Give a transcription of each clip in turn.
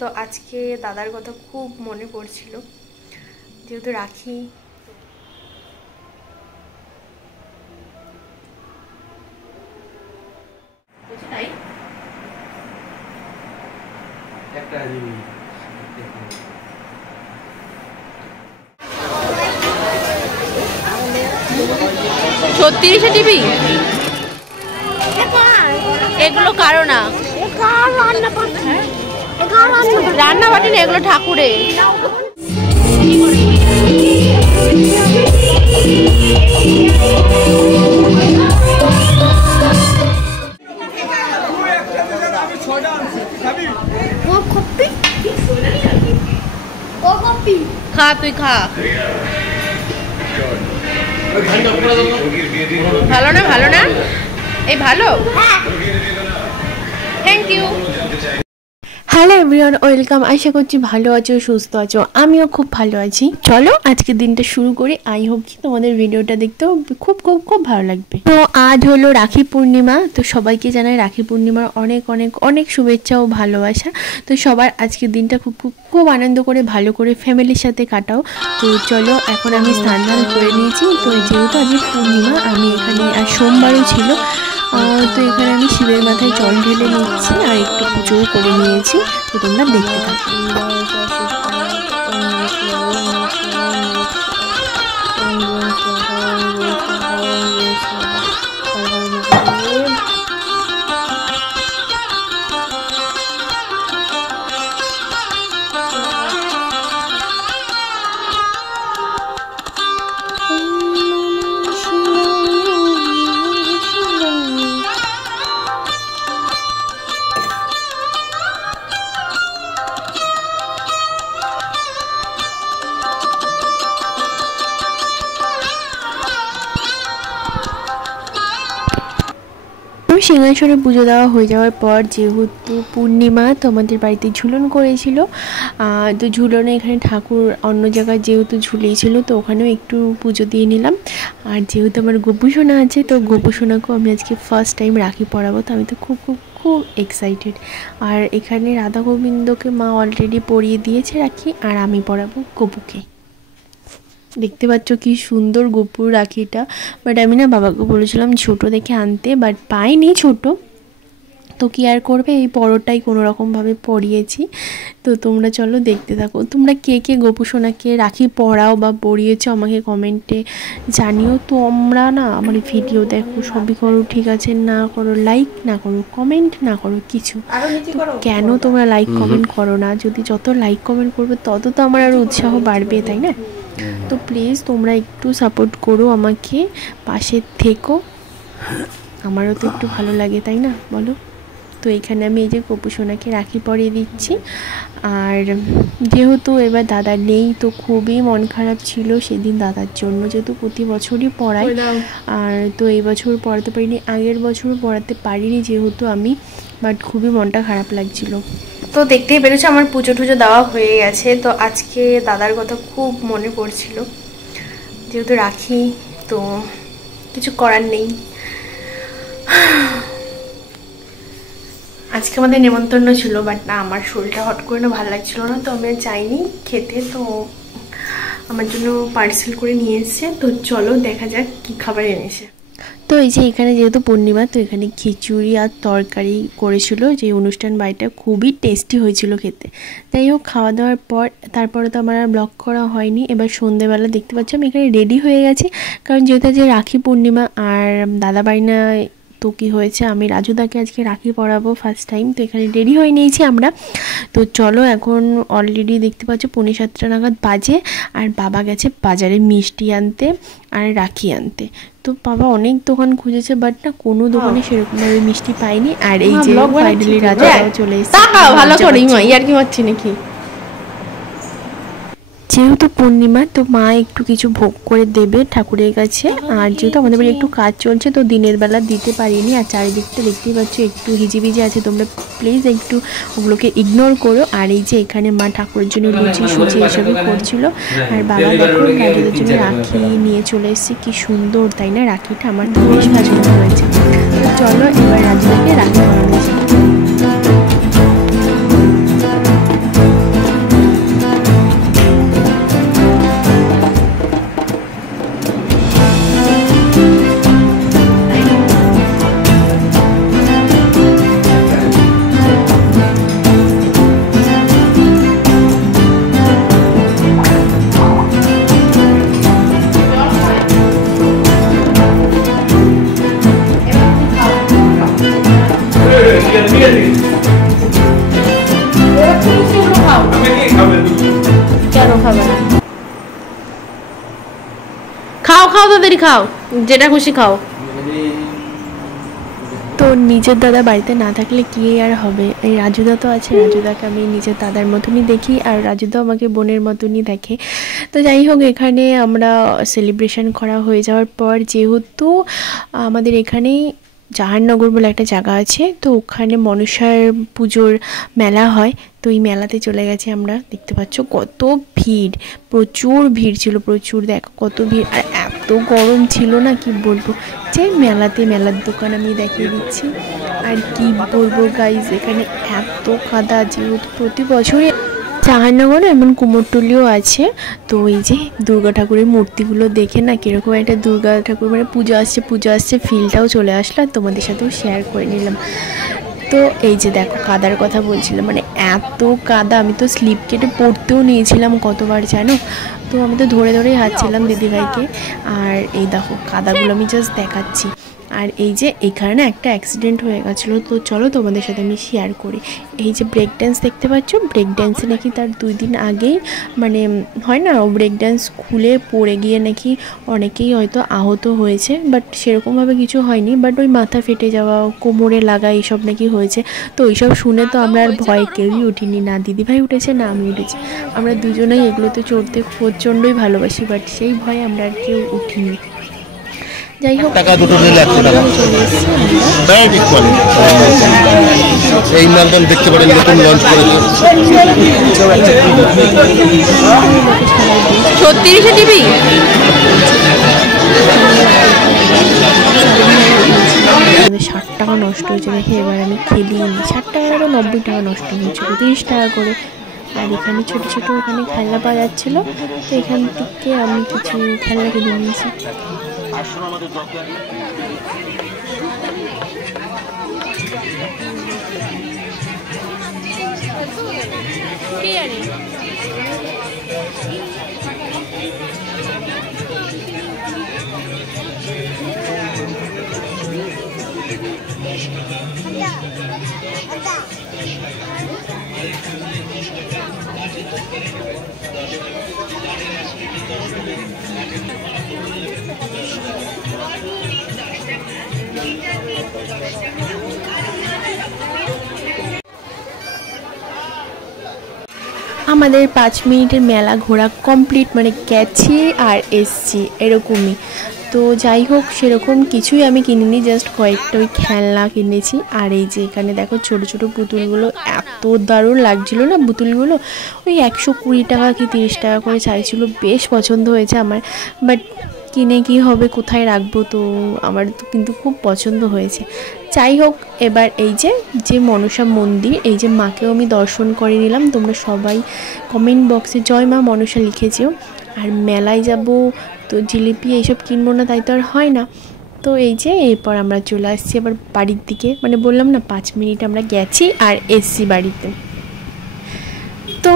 তো আজকে দাদার কথা খুব মনে পড়ছিল, যেহেতু রাখি। ছত্রিশে টিভি এগুলো কারো না, রান্না বাটি না, এগুলো ঠাকুরে। খা তুই খা। ভালো না, ভালো না, এই ভালো, thank you. Hello everyone, welcome. আশা করছি ভালো আছো, সুস্থ আছো। আমিও খুব ভালো আছি। চলো আজকের দিনটা শুরু করি। আই হোপ কি তোমাদের ভিডিওটা দেখতেও খুব খুব খুব ভালো লাগবে। তো আজ হলো রাখি পূর্ণিমা। তো সবাইকে জানাই রাখি পূর্ণিমার অনেক অনেক অনেক শুভেচ্ছা ও ভালোবাসা। তো সবার আজকের দিনটা খুব খুব খুব আনন্দ করে ভালো করে ফ্যামিলির সাথে কাটাও। তো চলো, এখন আমি স্নান ধান করে নিয়েছি। তো যেহেতু আজকে পূর্ণিমা, আমি এখানে আর সোমবারও ছিল, তো এখানে আমি শিবের মাথায় জল ঢেলে নিচ্ছি আর একটু পুজোও করে নিয়েছি। তো তোমরা দেখতে থাকো। সিংহাসনে পুজো দেওয়া হয়ে যাওয়ার পর, যেহেতু পূর্ণিমা, তো আমাদের বাড়িতে ঝুলন করেছিল। তো ঝুলনে এখানে ঠাকুর অন্য জায়গায় যেহেতু ঝুলিয়েছিল, তো ওখানেও একটু পুজো দিয়ে নিলাম। আর যেহেতু আমার গোপু সোনা আছে, তো গোপু সোনাকেও আমি আজকে ফার্স্ট টাইম রাখি পরাবো। তো আমি তো খুব খুব খুব এক্সাইটেড। আর এখানে রাধা গোবিন্দকে মা অলরেডি পরিয়ে দিয়েছে রাখি, আর আমি পরাবো গোপুকে। দেখতে পাচ্ছ কি সুন্দর গোপুর রাখিটা। বাট আমি না বাবাকে বলেছিলাম ছোট দেখে আনতে, বাট পাইনি ছোট। তো কি আর করবে, এই বড়টাই কোনো রকমভাবে পরিয়েছি। তো তোমরা চলো দেখতে থাকো। তোমরা কে কে গোপু সোনাকে রাখি পরাও বা পরিয়েছো আমাকে কমেন্টে জানিও। তোমরা না আমার ভিডিও দেখো, সবই করো, ঠিক আছে, না করো লাইক, না করো কমেন্ট, না করো কিছু। কেন তোমরা লাইক কমেন্ট করো না? যদি যত লাইক কমেন্ট করবে তত তো আমার আরও উৎসাহ বাড়বে, তাই না? তো প্লিজ তোমরা একটু সাপোর্ট করো আমাকে, পাশে থেকো। আমারও তো একটু ভালো লাগে, তাই না, বলো? তো এখানে আমি এই যে গোপু সোনাকে রাখি পরিয়ে দিচ্ছি। আর যেহেতু এবার দাদা নেই, তো খুবই মন খারাপ ছিল সেদিন দাদার জন্য, যেহেতু প্রতি বছরই পড়াই। আর তো এই বছর পড়াতে পারিনি, আগের বছরও পড়াতে পারিনি যেহেতু আমি, বাট খুবই মনটা খারাপ লাগছিল। তো দেখতেই পেরেছো আমার পুজো টুজো দেওয়া হয়ে গেছে। তো আজকে দাদার কথা খুব মনে পড়ছিল, যেহেতু রাখি, তো কিছু করার নেই। আজকে আমাদের নেমন্তন্ন ছিল, বাট না, আমার শরীরটা হট করে না ভালো লাগছিল না, তো আমি আর চাইনি খেতে। তো আমার জন্য পার্সেল করে নিয়ে এসছে। তো চলো দেখা যাক কি খাবার এনেছে। তো এই যে এখানে যেহেতু পূর্ণিমা, তো এখানে খিচুড়ি আর তরকারি করেছিল, যে অনুষ্ঠান বাড়িটা খুবই টেস্টি হয়েছিল খেতে। যাই হোক, খাওয়া দাওয়ার পর তারপরে তো আমার আর ব্লগ করা হয়নি। এবার সন্ধেবেলা দেখতে পাচ্ছি আমি এখানে রেডি হয়ে গেছি, কারণ যেহেতু যে রাখি পূর্ণিমা আর দাদা বাড়ি না, তো কী হয়েছে, আমি রাজুদাকে আজকে রাখি পরাবো ফার্স্ট টাইম। তো এখানে রেডি হয়ে নিয়েছি আমরা। তো চলো, এখন অলরেডি দেখতে পাচ্ছ 7:45 নাগাদ বাজে। আর বাবা গেছে বাজারে মিষ্টি আনতে আর রাখি আনতে। তো বাবা অনেক দোকান খুঁজেছে, বাট না কোনো দোকানে সেরকমভাবে মিষ্টি পাইনি। আর এই যে ফাইনালি রাজুদাও চলে এসেছে। ভালো করে আর কি হচ্ছে নাকি, যেহেতু পূর্ণিমা, তো মা একটু কিছু ভোগ করে দেবে ঠাকুরের কাছে। আর যেহেতু আমাদের বাড়ি একটু কাজ চলছে, তো দিনের বেলা দিতে পারিনি। আর চারিদিকটা দেখতেই পাচ্ছ একটু হিজিবিজি আছে, তোমরা প্লিজ একটু ওগুলোকে ইগনোর করো। আর এই যে এখানে মা ঠাকুরের জন্য লুচি সুচি এসবই করছিল। আর বাবা দেখো রাজুদের জন্য রাখি নিয়ে চলে এসেছে। কি সুন্দর, তাই না? রাখিটা আমার তো বেশ পছন্দ হয়েছে। তো চলো এবার রাজুদাকে রাখি পরানো যায়। খাবে না। খাও খাও তাড়াতাড়ি খাও, যেটা খুশি খাও। তো নিজের দাদা বাড়িতে না থাকলে কি আর হবে, এই রাজুদা তো আছে, রাজুদাকে আমি নিজের দাদার মতনই দেখি আর রাজুদাও আমাকে বোনের মতনই দেখে। তো যাই হোক, এখানে আমরা সেলিব্রেশন করা হয়ে যাওয়ার পর, যেহেতু আমাদের এখানেই জাহাননগর বলে একটা জায়গা আছে, তো ওখানে মনসার পুজোর মেলা হয়, তো এই মেলাতে চলে গেছি আমরা। দেখতে পাচ্ছ কত ভিড়, প্রচুর ভিড় ছিল, প্রচুর, দেখো কত ভিড়, আর এত গরম ছিল না কি বলবো। যে মেলাতে, মেলার দোকান আমি দেখিয়ে দিচ্ছি, আর কি বলবো গাইজ, এখানে এত কাদা, যেহেতু প্রতি বছরই জাহাননগরে এমন কুমোরটুলিও আছে। তো এই যে দুর্গা ঠাকুরের মূর্তিগুলো দেখে না কীরকম একটা দুর্গা ঠাকুর, মানে পুজো আসছে ফিলটাও চলে আসলো, আর তোমাদের সাথেও শেয়ার করে নিলাম। তো এই যে দেখো কাদার কথা বলছিলাম, মানে এত কাদা, আমি তো স্লিপ কেটে পড়তেও নিয়েছিলাম কতবার জানো। তো আমি তো ধরে ধরেই হাঁটছিলাম দিদিভাইকে। আর এই দেখো কাদাগুলো আমি জাস্ট দেখাচ্ছি। আর এই যে এখানে না একটা অ্যাক্সিডেন্ট হয়ে গেছিলো, তো চলো তোমাদের সাথে আমি শেয়ার করি। এই যে ব্রেক ড্যান্স দেখতে পাচ্ছ, ব্রেক ড্যান্সে নাকি তার 2 দিন আগেই, মানে হয় না, ব্রেক ড্যান্স খুলে পড়ে গিয়ে নাকি অনেকেই হয়তো আহত হয়েছে, বাট সেরকমভাবে কিছু হয়নি, বাট ওই মাথা ফেটে যাওয়া, কোমরে লাগা, এইসব নাকি হয়েছে। তো এইসব শুনে তো আমরা আর ভয় কেউই উঠিনি, না দিদিভাই উঠেছে না আমি উঠেছি, আমরা দুজনেই এগুলোতে চড়তে প্রচণ্ডই ভালোবাসি, বাট সেই ভয়ে আমরা আর কেউ উঠিনি। যাই হোক, টাকা দুটো নিলে 100 টাকা ঠিক করে। এই মালদম দেখতে পারেন, নতুন লঞ্চ করেছে। 36 টিভি আমাদের 60 টাকা নষ্ট হয়েছে দেখে, এবার আমি খেলিয়ে নিই। 60 টাকা তো 90 টাকা নষ্ট হয়েছে, 30 টাকা করে। আর এখানে ছোটো ছোটো ওখানে খেলনা পাওয়া যাচ্ছিলো, তো এখান থেকে আমি কিছু খেলনা কিনে নিয়েছি। আমাদের 5 মিনিটের মেলা ঘোরা কমপ্লিট, মানে গেছি আর এসছি এরকমই। তো যাই হোক, সেরকম কিছুই আমি কিনিনি, জাস্ট কয়েকটা ওই খেলনা কিনেছি। আর এই যে এখানে দেখো ছোট ছোট পুতুলগুলো, এত দারুণ লাগছিল না পুতুলগুলো। ওই 120 টাকা কি 30 টাকা করে চাইছিল, বেশ পছন্দ হয়েছে আমার, বাট কিনে কি হবে, কোথায় রাখবো, তো আমার তো কিন্তু খুব পছন্দ হয়েছে। যাই হোক, এবার এই যে মনসা মন্দির, এই যে মাকেও আমি দর্শন করে নিলাম। তোমরা সবাই কমেন্ট বক্সে জয় মা মনসা লিখেছিও। আর মেলায় যাব, তো জিলিপি এইসব কিনবো না তাই তো আর হয় না। তো এই যে এরপর আমরা চলে আসছি আবার বাড়ির দিকে, মানে বললাম না 5 মিনিট আমরা গেছি আর এসছি বাড়িতে। তো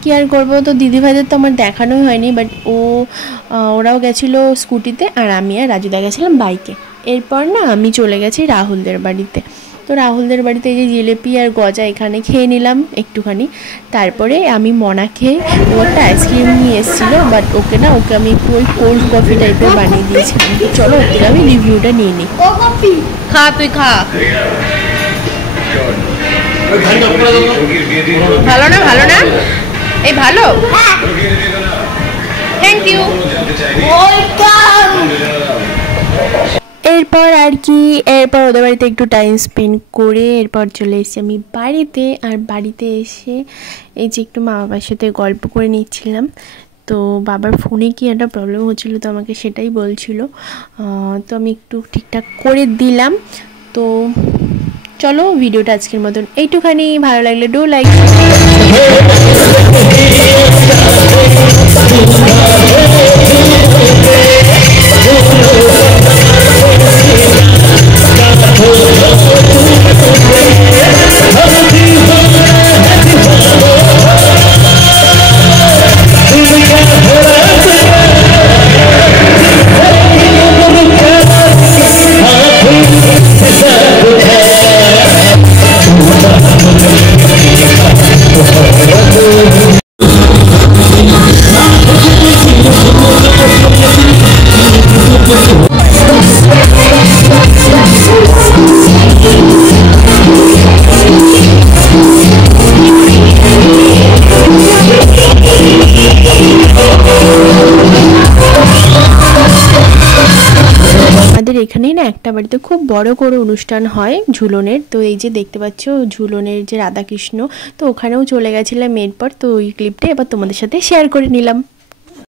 কী আর করবো, তো দিদিভাইদের তো আমার দেখানোই হয়নি, বাট ওরাও গেছিলো স্কুটিতে, আর আমি আর রাজুদা গেছিলাম বাইকে। এরপর না আমি চলে গেছি রাহুলদের বাড়িতে। তো রাহুলদের বাড়িতে এই যে জিলিপি আর গজা এখানে খেয়ে নিলাম একটুখানি। তারপরে আমি মনাকে, ও একটা আইসক্রিম নিয়ে এসেছিলো, বাট ওকে আমি একটু ওই কোল্ড কফি টাইপের বানিয়ে দিয়েছিলাম। চলো ওর থেকে আমি রিভিউটা নিয়ে নিই। খা, তুই খা। ভালো না, ভালো না, এই ভালো, থ্যাংক ইউ। এরপর আর কি, এরপর ওদের বাড়িতে একটু টাইম স্পেন্ড করে এরপর চলে এসেছি আমি বাড়িতে। আর বাড়িতে এসে এই যে একটু মা বাবার সাথে গল্প করে নিচ্ছিলাম। তো বাবার ফোনে কি একটা প্রবলেম হচ্ছিলো, তো আমাকে সেটাই বলছিল, তো আমি একটু ঠিকঠাক করে দিলাম। তো চলো ভিডিওটা আজকের মতন এইটুখানি, ভালো লাগলে ডু লাইক। এখানেই না একটা বাড়িতে খুব বড় করে অনুষ্ঠান হয় ঝুলনের। তো এই যে দেখতে পাচ্ছ ঝুলনের যে রাধাকৃষ্ণ, তো ওখানেও চলে গেছিলাম এরপর। তো ওই ক্লিপটা এবার তোমাদের সাথে শেয়ার করে নিলাম।